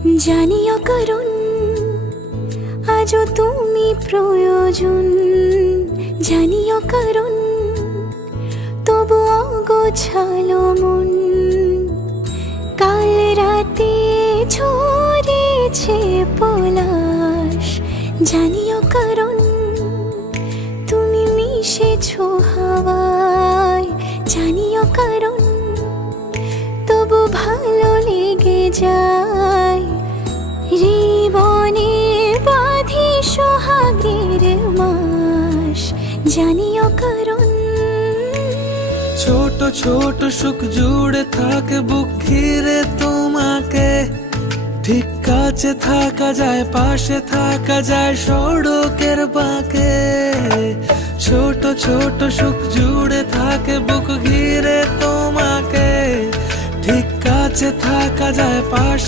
জানিও কারণ আজও তুমি প্রয়োজন, জানিও কারণ তবু অগোছালো মন। কাল রাতে ঝরেছে পলাশ, জানিও কারণ তুমি মিশেছো হাওয়ায়, জানিও কারণ তবু ভালো লেগে যায়। জীবনে বাঁধি সোহাগের মাস, জানিও কারণ। ছোট ছোট সুখ জুড়ে থাকে বুক ঘিরে তোমাকে, ঠিক কাছে থাকা যায়, পাশে থাকা যায় সড়কের বাঁকে। ছোট ছোট সুখ জুড়ে থাকে বুক ঘিরে তোমাকে, ঠিক কাছে থাকা যায়, পাশে